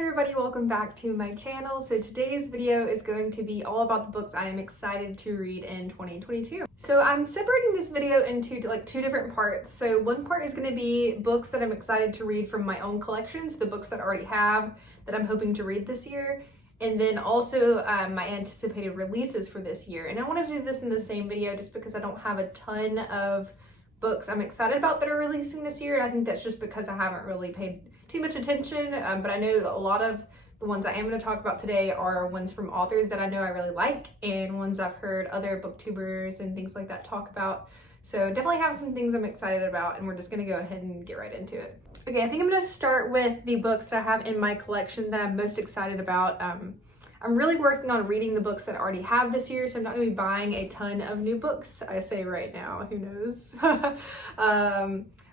Everybody, welcome back to my channel. So today's video is going to be all about the books I am excited to read in 2022. So I'm separating this video into two different parts. So one part is going to be books that I'm excited to read from my own collections, the books that I already have that I'm hoping to read this year, and then also my anticipated releases for this year. And I want to do this in the same video just because I don't have a ton of books I'm excited about that are releasing this year. And I think that's just because I haven't really paid too much attention, but I know a lot of the ones I am going to talk about today are ones from authors that I know I really like and ones I've heard other booktubers and things like that talk about. So definitely have some things I'm excited about, and we're just going to go ahead and get right into it. Okay, I think I'm going to start with the books that I have in my collection that I'm most excited about. I'm really working on reading the books that I already have this year, so I'm not going to be buying a ton of new books. I say right now, who knows?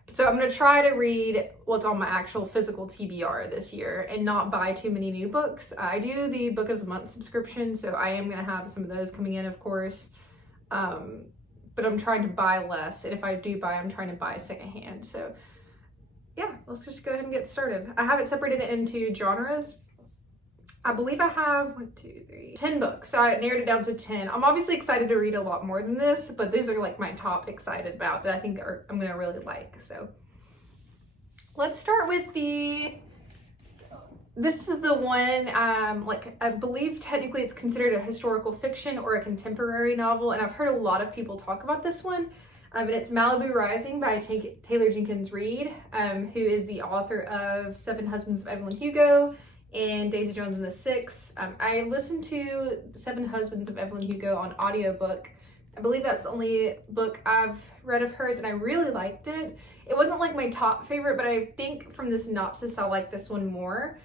So I'm going to try to read what's on my actual physical TBR this year and not buy too many new books. I do the Book of the Month subscription, so I am going to have some of those coming in, of course. But I'm trying to buy less, and if I do buy, I'm trying to buy secondhand. So yeah, let's just go ahead and get started. I have it separated into genres. I believe I have 10 books, so I narrowed it down to 10. I'm obviously excited to read a lot more than this, but these are like my top excited about that I think I'm gonna really like. So let's start with this is the one, I believe technically it's considered a historical fiction or a contemporary novel, and I've heard a lot of people talk about this one. And it's Malibu Rising by Taylor Jenkins Reid, who is the author of Seven Husbands of Evelyn Hugo and Daisy Jones and the Six. I listened to Seven Husbands of Evelyn Hugo on audiobook. I believe that's the only book I've read of hers, and I really liked it. It wasn't like my top favorite, but I think from the synopsis I like this one more.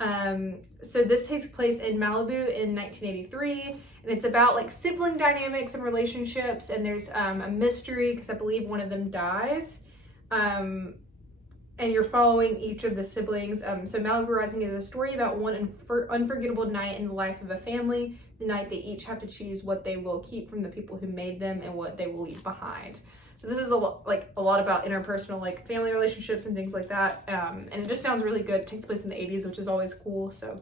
So this takes place in Malibu in 1983, and it's about like sibling dynamics and relationships, and there's a mystery because I believe one of them dies. And you're following each of the siblings. So Malibu Rising is a story about one unforgettable night in the life of a family, the night they each have to choose what they will keep from the people who made them and what they will leave behind. So this is a lot about interpersonal family relationships and things like that. And it just sounds really good. It takes place in the 80s, which is always cool. So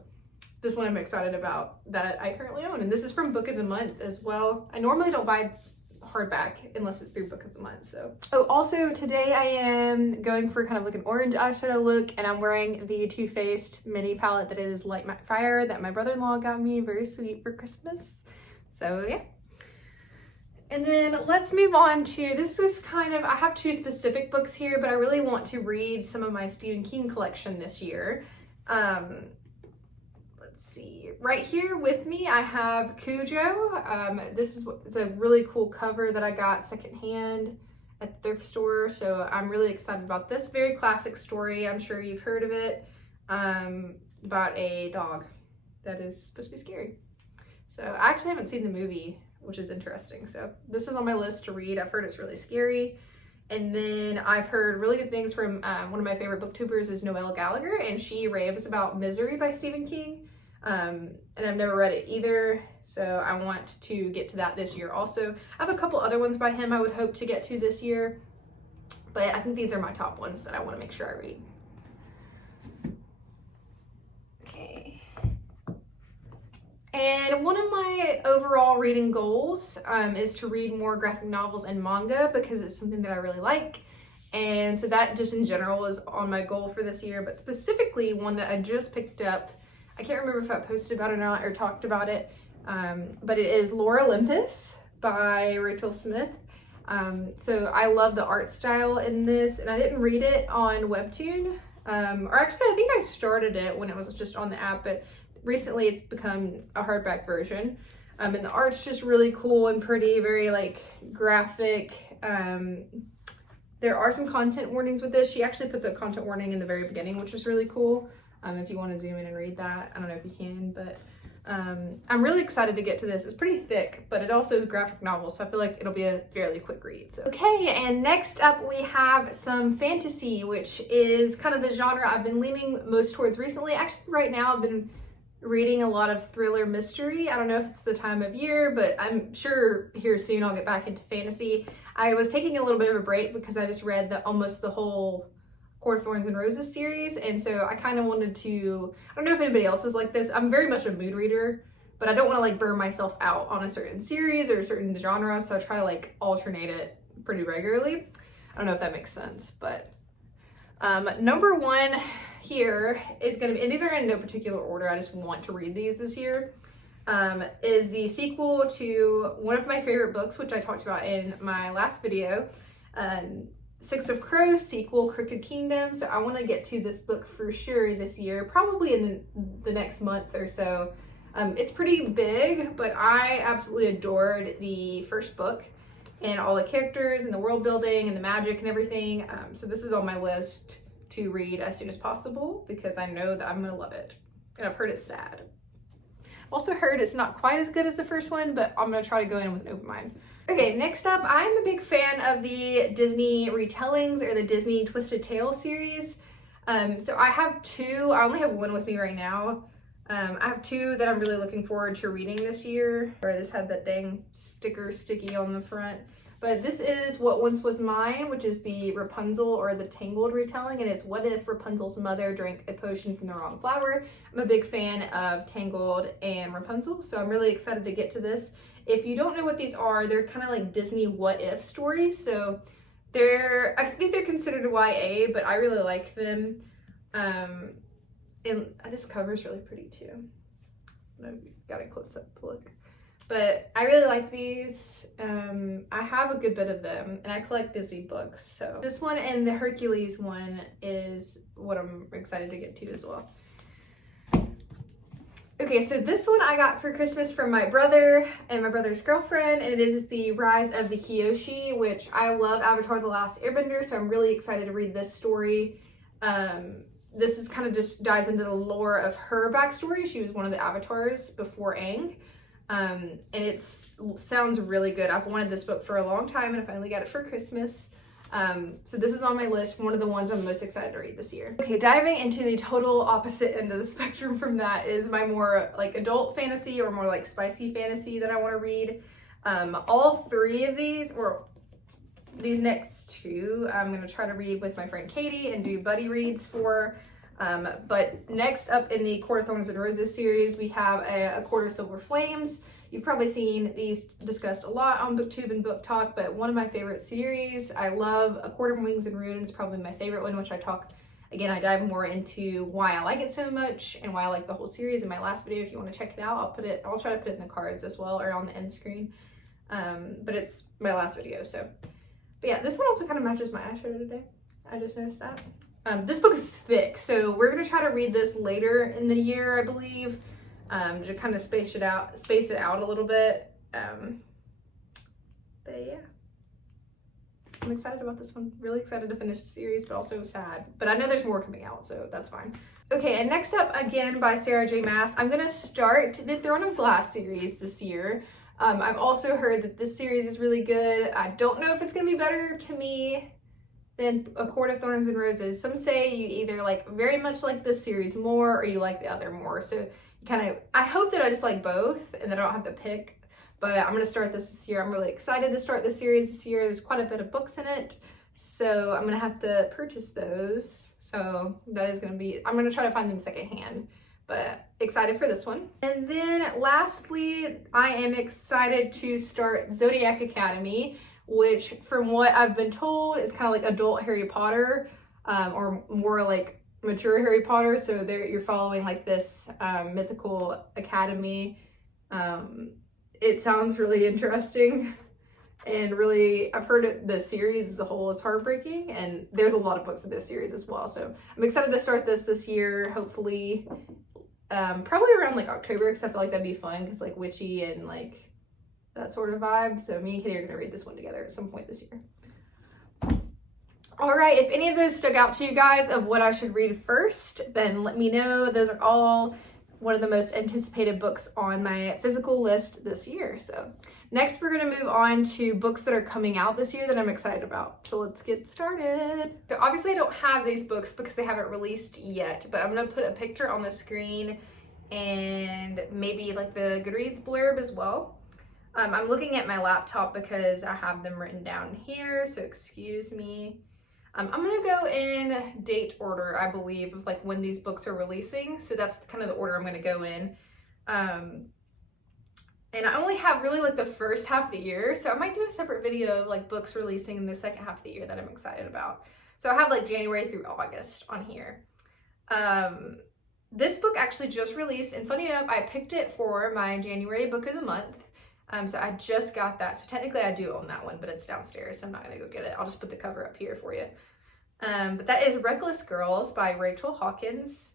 this one I'm excited about that I currently own. And this is from Book of the Month as well. I normally don't buy hardback unless it's through Book of the Month. So also today I am going for kind of like an orange eyeshadow look, and I'm wearing the Too Faced mini palette that is Light My Fire that my brother-in-law got me, very sweet, for Christmas. So yeah. And then let's move on to, this is kind of, I have two specific books here, but I really want to read some of my Stephen King collection this year. Let's see, right here with me I have Cujo. It's a really cool cover that I got secondhand at the thrift store, so I'm really excited about this. Very classic story, I'm sure you've heard of it, about a dog that is supposed to be scary. So I actually haven't seen the movie, which is interesting. So this is on my list to read. I've heard it's really scary. And then I've heard really good things from one of my favorite booktubers is Noelle Gallagher, and she raves about Misery by Stephen King. And I've never read it either, so I want to get to that this year also. I have a couple other ones by him I would hope to get to this year, but I think these are my top ones that I want to make sure I read. Okay. And one of my overall reading goals is to read more graphic novels and manga because it's something that I really like. And so that just in general is on my goal for this year, but specifically one that I just picked up. I can't remember if I posted about it or not or talked about it, but it is Lore Olympus by Rachel Smith. So I love the art style in this, and I didn't read it on Webtoon, or actually I think I started it when it was just on the app, but recently it's become a hardback version. And the art's just really cool and pretty, very graphic. There are some content warnings with this. She actually puts a content warning in the very beginning, which is really cool. If you want to zoom in and read that. I don't know if you can, but I'm really excited to get to this. It's pretty thick, but it also is a graphic novel, so I feel like it'll be a fairly quick read. So. Okay, and next up we have some fantasy, which is kind of the genre I've been leaning most towards recently. Actually, right now I've been reading a lot of thriller mystery. I don't know if it's the time of year, but I'm sure here soon I'll get back into fantasy. I was taking a little bit of a break because I just read almost the whole Court of Thorns and Roses series, and so I kind of wanted to, I don't know if anybody else is like this, I'm very much a mood reader, but I don't want to like burn myself out on a certain series or a certain genre, so I try to like alternate it pretty regularly. I don't know if that makes sense, but number one here is gonna be, and these are in no particular order, I just want to read these this year, is the sequel to one of my favorite books, which I talked about in my last video, Six of Crows sequel, Crooked Kingdom. So I want to get to this book for sure this year, probably in the next month or so. It's pretty big, but I absolutely adored the first book and all the characters and the world building and the magic and everything. So this is on my list to read as soon as possible because I know that I'm gonna love it. And I've heard it's sad. I've also heard it's not quite as good as the first one, but I'm gonna try to go in with an open mind. Okay, next up, I'm a big fan of the Disney retellings or the Disney Twisted Tale series. So I have two, I only have one with me right now. I have two that I'm really looking forward to reading this year. Or this had that dang sticker sticky on the front. But this is What Once Was Mine, which is the Rapunzel or the Tangled retelling, and it's what if Rapunzel's mother drank a potion from the wrong flower. I'm a big fan of Tangled and Rapunzel, so I'm really excited to get to this. If you don't know what these are, they're kind of like Disney what if stories. So I think they're considered YA, but I really like them. And this cover is really pretty too. I got a close up look. But I really like these. I have a good bit of them, and I collect Disney books. So this one and the Hercules one is what I'm excited to get to as well. Okay, so this one I got for Christmas from my brother and my brother's girlfriend, and it is The Rise of the Kiyoshi, which I love Avatar: The Last Airbender, so I'm really excited to read this story. This is kind of just dives into the lore of her backstory. She was one of the avatars before Aang. And it sounds really good. I've wanted this book for a long time and I finally got it for Christmas. So this is on my list, one of the ones I'm most excited to read this year. Okay, diving into the total opposite end of the spectrum from that is my more like adult fantasy or more like spicy fantasy that I want to read. All three of these, or these next two, I'm going to try to read with my friend Katie and do buddy reads for. But next up in the Court of Thorns and Roses series, we have A Court of Silver Flames. You've probably seen these discussed a lot on BookTube and Book Talk, but one of my favorite series. I love A Court of Wings and Runes, probably my favorite one, which I dive more into why I like it so much and why I like the whole series in my last video. If you want to check it out, I'll try to put it in the cards as well or on the end screen. But it's my last video, so. But yeah, this one also kind of matches my eyeshadow today. I just noticed that. This book is thick, so we're gonna try to read this later in the year, I believe, to kind of space it out a little bit. But yeah, I'm excited about this one. Really excited to finish the series, but also sad. But I know there's more coming out, so that's fine. Okay, and next up, again by J Maas, I'm gonna start the Throne of Glass series this year. I've also heard that this series is really good. I don't know if it's gonna be better to me than A Court of Thorns and Roses. Some say you either like very much like this series more or you like the other more. So you kind of, I hope that I just like both and that I don't have to pick, but I'm gonna start this year. I'm really excited to start this series this year. There's quite a bit of books in it. So I'm gonna have to purchase those. So that is gonna be, I'm gonna try to find them secondhand, but excited for this one. And then lastly, I am excited to start Zodiac Academy, which from what I've been told is kind of like adult Harry Potter, or more like mature Harry Potter. So you're following like this mythical academy. It sounds really interesting and really, I've heard the series as a whole is heartbreaking, and there's a lot of books in this series as well. So I'm excited to start this year, hopefully, probably around like October, because I feel like that'd be fun because like witchy and like that sort of vibe. So me and Katie are gonna read this one together at some point this year. All right, if any of those stuck out to you guys of what I should read first, then let me know. Those are all one of the most anticipated books on my physical list this year. So next we're gonna move on to books that are coming out this year that I'm excited about. So let's get started. So obviously I don't have these books because they haven't released yet, but I'm gonna put a picture on the screen and maybe like the Goodreads blurb as well. I'm looking at my laptop because I have them written down here, so excuse me. I'm gonna go in date order, I believe, of like when these books are releasing. So that's kind of the order I'm gonna go in. And I only have really like the first half of the year, so I might do a separate video of like books releasing in the second half of the year that I'm excited about. So I have like January through August on here. This book actually just released, and funny enough, I picked it for my January book of the month. So I just got that. So technically I do own that one, but it's downstairs, so I'm not gonna go get it. I'll just put the cover up here for you. But that is Reckless Girls by Rachel Hawkins.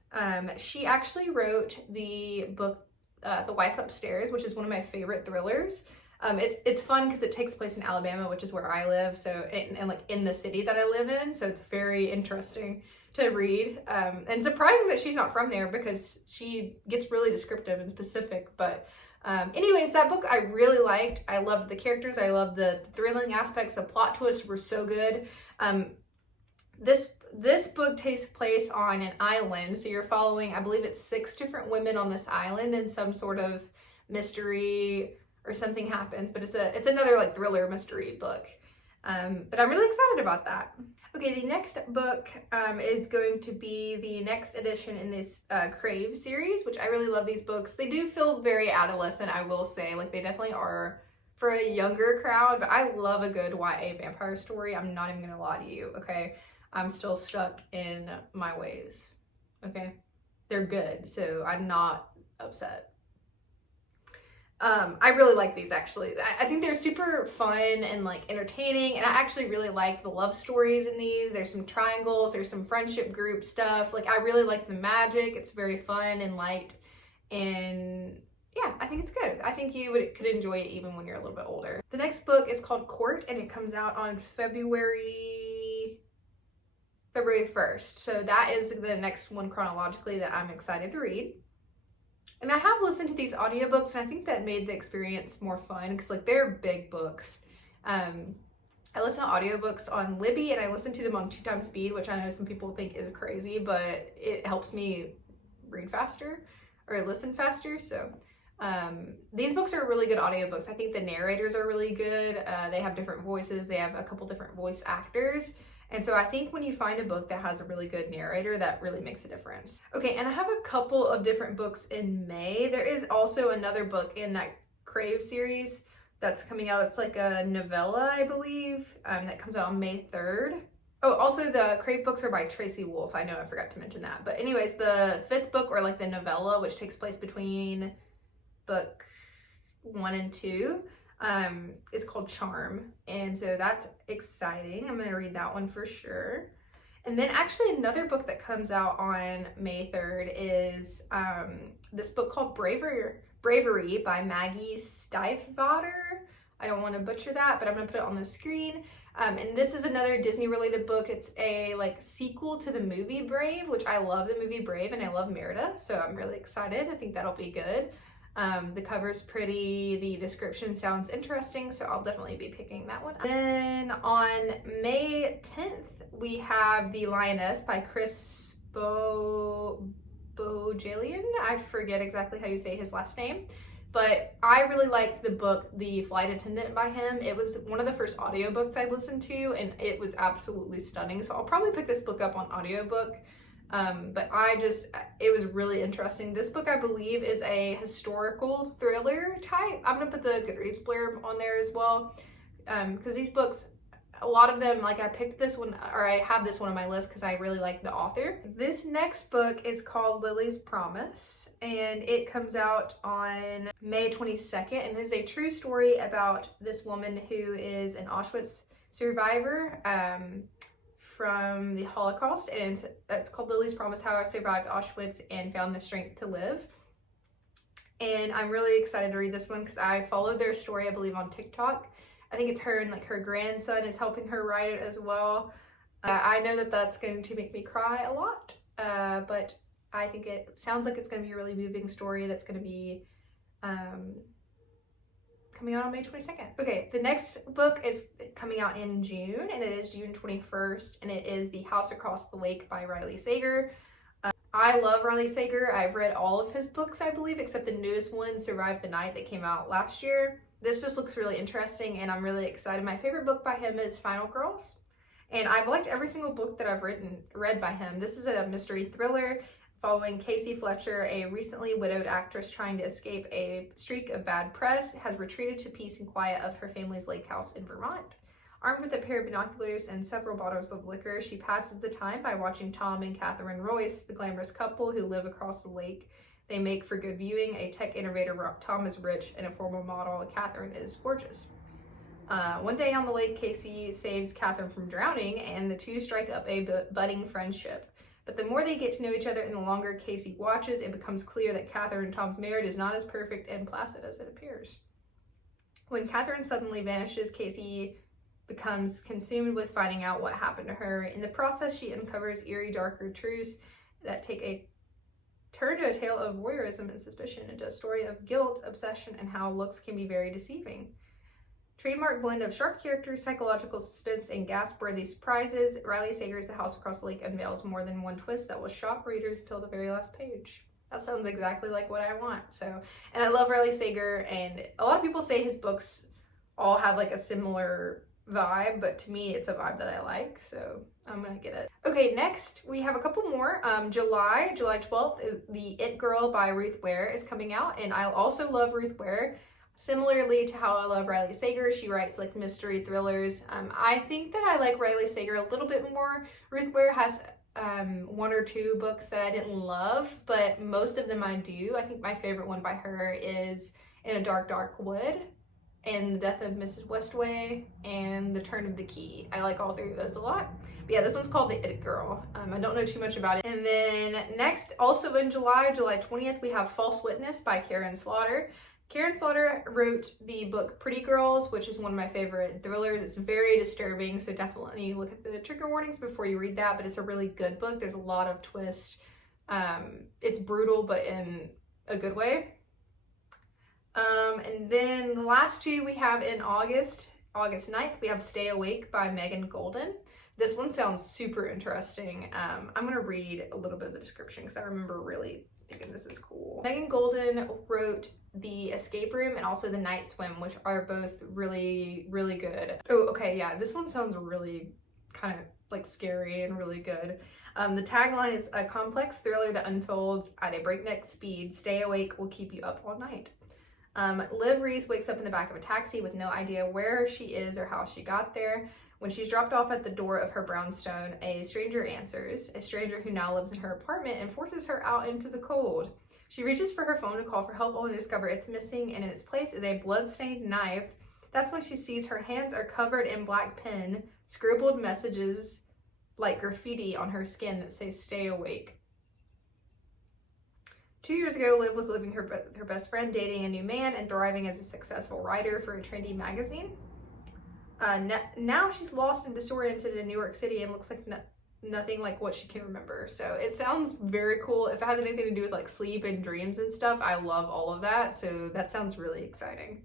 She actually wrote the book The Wife Upstairs, which is one of my favorite thrillers. It's fun because it takes place in Alabama, which is where I live, so and like in the city that I live in, so it's very interesting to read. And surprising that she's not from there because she gets really descriptive and specific. But anyways, that book I really liked. I loved the characters. I loved the thrilling aspects. The plot twists were so good. This book takes place on an island, so you're following, I believe it's 6 different women on this island, and some sort of mystery or something happens, but it's another like thriller mystery book. But I'm really excited about that. Okay, the next book is going to be the next edition in this Crave series, which I really love these books. They do feel very adolescent, I will say. Like, they definitely are for a younger crowd, but I love a good YA vampire story. I'm not even gonna lie to you, okay? I'm still stuck in my ways, okay? They're good, so I'm not upset. I really like these, actually. I think they're super fun and like entertaining, and I actually really like the love stories in these. There's some triangles, there's some friendship group stuff. Like, I really like the magic. It's very fun and light, and yeah, I think it's good. I think you could enjoy it even when you're a little bit older. The next book is called Court, and it comes out on February 1st. So that is the next one chronologically that I'm excited to read. And I have listened to these audiobooks, and I think that made the experience more fun because like they're big books. I listen to audiobooks on Libby, and I listen to them on 2x speed, which I know some people think is crazy, but it helps me read faster or listen faster. So these books are really good audiobooks. I think the narrators are really good. They have different voices. They have a couple different voice actors. And so I think when you find a book that has a really good narrator, that really makes a difference. Okay, and I have a couple of different books in May. There is also another book in that Crave series that's coming out. It's like a novella, I believe, that comes out on May 3rd. Oh, also the Crave books are by Tracy Wolff. I know I forgot to mention that. But anyways, the 5th book, or like the novella, which takes place between book 1 and 2, is called Charm, and so that's exciting. I'm gonna read that one for sure. And then actually another book that comes out on May 3rd is this book called Bravery by Maggie Stiefvater. I don't want to butcher that, but I'm gonna put it on the screen. And this is another Disney related book. It's a like sequel to the movie Brave, which I love the movie Brave, and I love Merida, so I'm really excited. I think that'll be good. The cover's pretty, the description sounds interesting, so I'll definitely be picking that one up. Then on May 10th, we have The Lioness by Chris Bojalian. I forget exactly how you say his last name, but I really liked the book The Flight Attendant by him. It was one of the first audiobooks I listened to, and it was absolutely stunning, so I'll probably pick this book up on audiobook. But it was really interesting. This book, I believe, is a historical thriller type. I'm gonna put the Goodreads blurb on there as well, because these books, a lot of them, like I picked this one, or I have this one on my list because I really like the author. This next book is called Lily's Promise, and it comes out on May 22nd, and it is a true story about this woman who is an Auschwitz survivor, from the Holocaust, and it's called Lily's Promise: How I Survived Auschwitz and Found the Strength to Live. And I'm really excited to read this one because I followed their story, I believe, on TikTok. I think it's her and like her grandson is helping her write it as well. I know that that's going to make me cry a lot, but I think it sounds like it's going to be a really moving story that's going to be coming out on May 22nd. Okay, the next book is coming out in June, and it is June 21st, and it is The House Across the Lake by Riley Sager. I love Riley Sager. I've read all of his books, I believe, except the newest one, Survive the Night, that came out last year. This just looks really interesting, and I'm really excited. My favorite book by him is Final Girls, And I've liked every single book that I've read by him. This is a mystery thriller following Casey Fletcher, a recently widowed actress trying to escape a streak of bad press, has retreated to peace and quiet of her family's lake house in Vermont. Armed with a pair of binoculars and several bottles of liquor, she passes the time by watching Tom and Catherine Royce, the glamorous couple who live across the lake. They make for good viewing. A tech innovator, Tom is rich and a formal model. Catherine is gorgeous. One day on the lake, Casey saves Catherine from drowning, and the two strike up a budding friendship. But the more they get to know each other and the longer Casey watches, it becomes clear that Catherine and Tom's marriage is not as perfect and placid as it appears. When Catherine suddenly vanishes, Casey becomes consumed with finding out what happened to her. In the process, she uncovers eerie, darker truths that take a turn to a tale of voyeurism and suspicion, into a story of guilt, obsession, and how looks can be very deceiving. Trademark blend of sharp characters, psychological suspense, and gasp-worthy surprises, Riley Sager's The House Across the Lake unveils more than one twist that will shock readers until the very last page. That sounds exactly like what I want. And I love Riley Sager, and a lot of people say his books all have like a similar vibe, but to me it's a vibe that I like, so I'm gonna get it. Okay, next we have a couple more. July 12th is The It Girl by Ruth Ware is coming out, and I also love Ruth Ware. Similarly to how I love Riley Sager, she writes like mystery thrillers. I think that I like Riley Sager a little bit more. Ruth Ware has one or two books that I didn't love, but most of them I do. I think my favorite one by her is In a Dark, Dark Wood, and The Death of Mrs. Westaway, and The Turn of the Key. I like all three of those a lot. But yeah, this one's called The It Girl. I don't know too much about it. And then next, also in July 20th, we have False Witness by Karen Slaughter. Karen Slaughter wrote the book Pretty Girls, which is one of my favorite thrillers. It's very disturbing, so definitely look at the trigger warnings before you read that, but it's a really good book. There's a lot of twists. It's brutal, but in a good way. And then the last two we have in August 9th, we have Stay Awake by Megan Golden. This one sounds super interesting. I'm going to read a little bit of the description because I remember really thinking this is cool. Megan Golden wrote The Escape Room and also The Night Swim, which are both really, really good. Oh, okay, yeah, this one sounds really kind of like scary and really good. The tagline is a complex thriller that unfolds at a breakneck speed. Stay awake will keep you up all night. Liv Reese wakes up in the back of a taxi with no idea where she is or how she got there. When she's dropped off at the door of her brownstone, a stranger answers, a stranger who now lives in her apartment and forces her out into the cold. She reaches for her phone to call for help, only to discover it's missing, and in its place is a blood-stained knife. That's when she sees her hands are covered in black pen, scribbled messages like graffiti on her skin that say "Stay awake." 2 years ago, Liv was living with her best friend, dating a new man, and thriving as a successful writer for a trendy magazine. Now she's lost and disoriented in New York City and looks like nothing like what she can remember. So it sounds very cool. If it has anything to do with like sleep and dreams and stuff, I love all of that. So that sounds really exciting.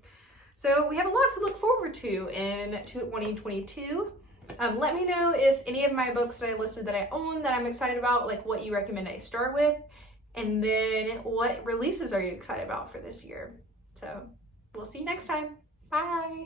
So we have a lot to look forward to in 2022. Let me know if any of my books that I listed that I own that I'm excited about, like what you recommend I start with. And then what releases are you excited about for this year? So we'll see you next time. Bye.